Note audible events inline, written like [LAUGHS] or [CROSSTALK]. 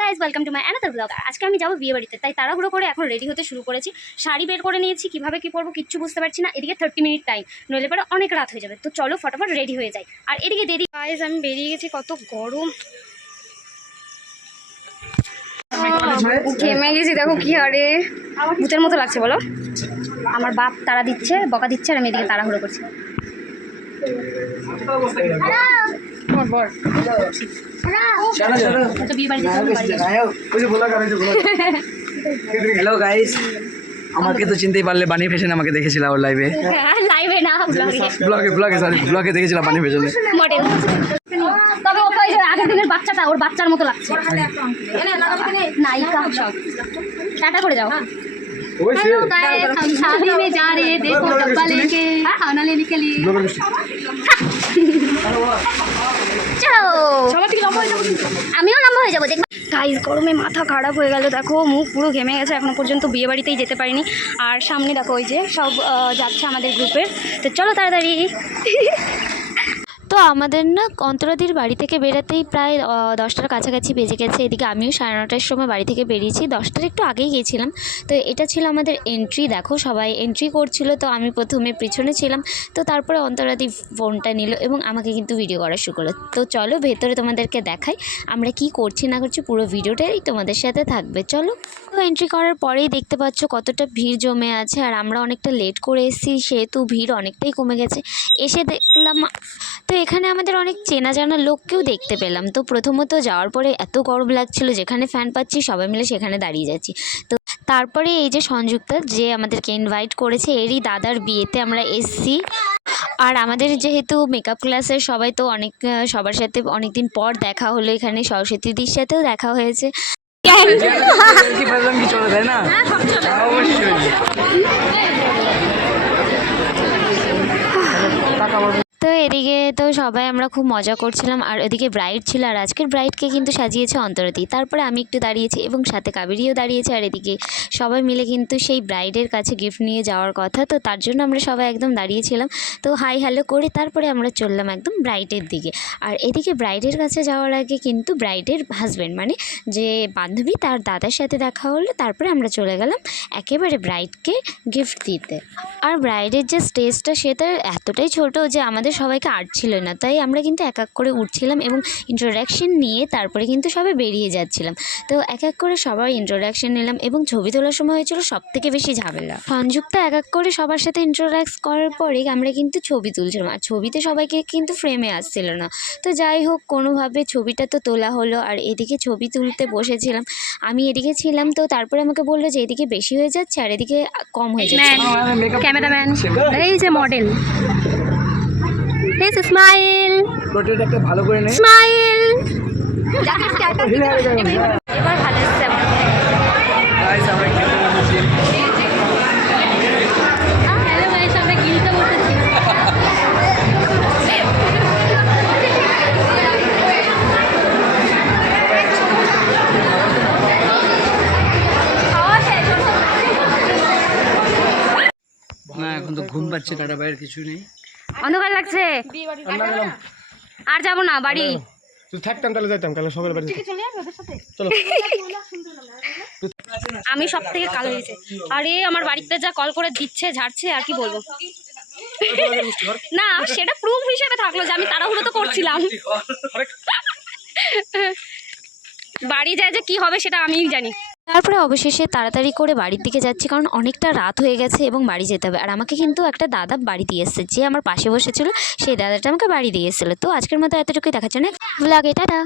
Guys welcome to my another blog আজকে আমি যাব বিয়ে বাড়িতে, তাই তাড়াহুড়ো করে এখন রেডি হতে শুরু করেছি। শাড়ি বের করে নিয়েছি, কীভাবে কি পরবো কিচ্ছু বুঝতে পারছি না। এদিকে থার্টি মিনিট টাইম নইলে পরে অনেক রাত হয়ে যাবে। তো চলো ফটাফট রেডি হয়ে যাই। আর এদিকে দেরি গাইজ আমি বেরিয়ে গেছি, কত গরম। ঘেমে গেছি, দেখো কি হারে। ভূতের মতো লাগছে, বলো। আমার বাপ তারা দিচ্ছে, বকা দিচ্ছে, আর আমি এদিকে তাড়াহুড়ো করছি। হ্যালো গাইস আমাকে তো চিনতেই পারলে বানি ফ্যাশন আমাকে দেখেছিল ওর লাইভে লাইভে না ব্লগে ব্লগে সরি ব্লগে দেখেছিলাম বানি ফ্যাশনে মডেল তবে ওকে ওই যে আগের দিনের বাচ্চাটা ওর বাচ্চার মতো লাগছে নায়িকা টাটা করে যাও हेलो गाइस हम शादी में जा रहे हैं देखो डब्बा लेके खाना लेने के लिए চলো আমিও লম্বা হয়ে যাবো দেখ গাইস গরমে মাথা খারাপ হয়ে গেল দেখো মুখ পুরো ঘেমে গেছে এখনো পর্যন্ত বিয়ে বাড়িতেই যেতে পারিনি আর সামনে দেখো ওই যে সব আহ, যাচ্ছে আমাদের গ্রুপের তো চলো তাড়াতাড়ি তো আমাদের না অন্তরাদির বাড়ি থেকে বেরাতেই প্রায় দশটার কাছাকাছি বেজে গেছে। এদিকে আমিও সাড়ে নটার সময় বাড়ি থেকে বেরিয়েছি। দশটার একটু আগেই গিয়েছিলাম। তো এটা ছিল আমাদের এন্ট্রি দেখো সবাই এন্ট্রি করছিল। তো আমি প্রথমে পিছনে ছিলাম। তো তারপরে অন্তরাদি ফোনটা নিল এবং আমাকে কিন্তু ভিডিও করা শুরু করল। তো চলো ভেতরে তোমাদেরকে দেখাই আমরা কি করছি না করছি। পুরো ভিডিওটাই তোমাদের সাথে থাকবে। চলো। তো এন্ট্রি করার পরেই দেখতে পাচ্ছ কতটা ভিড় জমে আছে আর আমরা অনেকটা লেট করে এসেছি। সেহেতু ভিড় অনেকটাই কমে গেছে। এসে দেখলাম, তো এখানে আমাদের অনেক চেনা জানা লোককেও দেখতে পেলাম। তো প্রথমত যাওয়ার পরে এত গরম লাগছিল, যেখানে ফ্যান পাচ্ছি, সবাই মিলে সেখানে দাঁড়িয়ে যাচ্ছি। তো তারপরে এই যে সংযুক্তা, যে আমাদেরকে ইনভাইট করেছে, এরই দাদার বিয়েতে আমরা এসছি। আর আমাদের যেহেতু মেকআপ ক্লাসের সবাই তো অনেক সবার সাথে অনেক দিন পর দেখা হলো এখানে, সরস্বতী দিদির সাথেও দেখা হয়েছে প্রবলেম কি চলে তাই না অবশ্যই তো এদিকে তো সবাই আমরা খুব মজা করছিলাম। আর এদিকে ব্রাইড ছিল, আর আজকের ব্রাইডকে কিন্তু সাজিয়েছে অন্তরতি তারপরে আমি একটু দাঁড়িয়েছি এবং সাথে কাবেরিও দাঁড়িয়েছে। আর এদিকে সবাই মিলে কিন্তু সেই ব্রাইডের কাছে গিফট নিয়ে যাওয়ার কথা। তো তার জন্য আমরা সবাই একদম দাঁড়িয়েছিলাম। তো হাই হ্যালো করে তারপরে আমরা চললাম একদম ব্রাইডের দিকে। আর এদিকে ব্রাইডের কাছে যাওয়ার আগে কিন্তু ব্রাইডের হাজব্যান্ড মানে যে বান্ধবী, তার দাদার সাথে দেখা হলো। তারপরে আমরা চলে গেলাম একেবারে ব্রাইডকে গিফট দিতে। আর ব্রাইডের যে স্টেজটা সেটা এতটাই ছোট যে আমাদের সবাইকে আর্ট ছিল না। তাই আমরা কিন্তু এক এক করে উঠছিলাম এবং ইন্ট্রোডাকশন নিয়ে তারপরে কিন্তু সবাই বেরিয়ে যাচ্ছিলাম। তো এক এক করে সবার ইন্ট্রোডাকশন নিলাম এবং ছবি তোলার সময় হয়েছিল সব থেকে বেশি ঝামেলা। সংযুক্ত এক এক করে সবার সাথে ইন্ট্রোডাক্স করার পরে আমরা কিন্তু ছবি তুলছিলাম। আর ছবিতে সবাইকে কিন্তু ফ্রেমে আসছিল না। তো যাই হোক কোনোভাবে ছবিটা তো তোলা হলো। আর এদিকে ছবি তুলতে বসেছিলাম। আমি এদিকে ছিলাম তো তারপরে আমাকে বলল যে এদিকে বেশি হয়ে যাচ্ছে আর এদিকে কম হয়ে যাচ্ছে। ক্যামেরাম্যান এই যে মডেল এই স্মাইল একটা ভালো করে নে। স্মাইল এবার ভালো আমার গাইস আমরা না এখন তো ঘুম পাচ্ছে টাটা বাইরের কিছু নেই। অন্ধকার লাগছে। আর যাব না বাড়ি। থাকতাম তাহলে যাইতাম কালকে সকালে বাড়ি চলো [LAUGHS] আমি সব থেকে কালো হয়েছে। আরে আমার বাড়িতে যা কল করে দিচ্ছে ঝাড়ছে আর কি বলব? না সেটা প্রুফ হিসেবে থাকল যে আমি তাড়াহুড়ো তো করছিলাম। বাড়ি যায় যে কি হবে সেটা আমিই জানি। তারপরে অবশেষে তাড়াতাড়ি করে বাড়ির দিকে যাচ্ছি, কারণ অনেকটা রাত হয়ে গেছে এবং বাড়ি যেতে হবে। আর আমাকে কিন্তু একটা দাদা বাড়ি দিয়ে এসেছে, যে আমার পাশে বসেছিল, সেই দাদাটা আমাকে বাড়ি দিয়ে এসেছিল। তো আজকের মতো এতটুকুই, দেখার জন্য ব্লগে টাটা!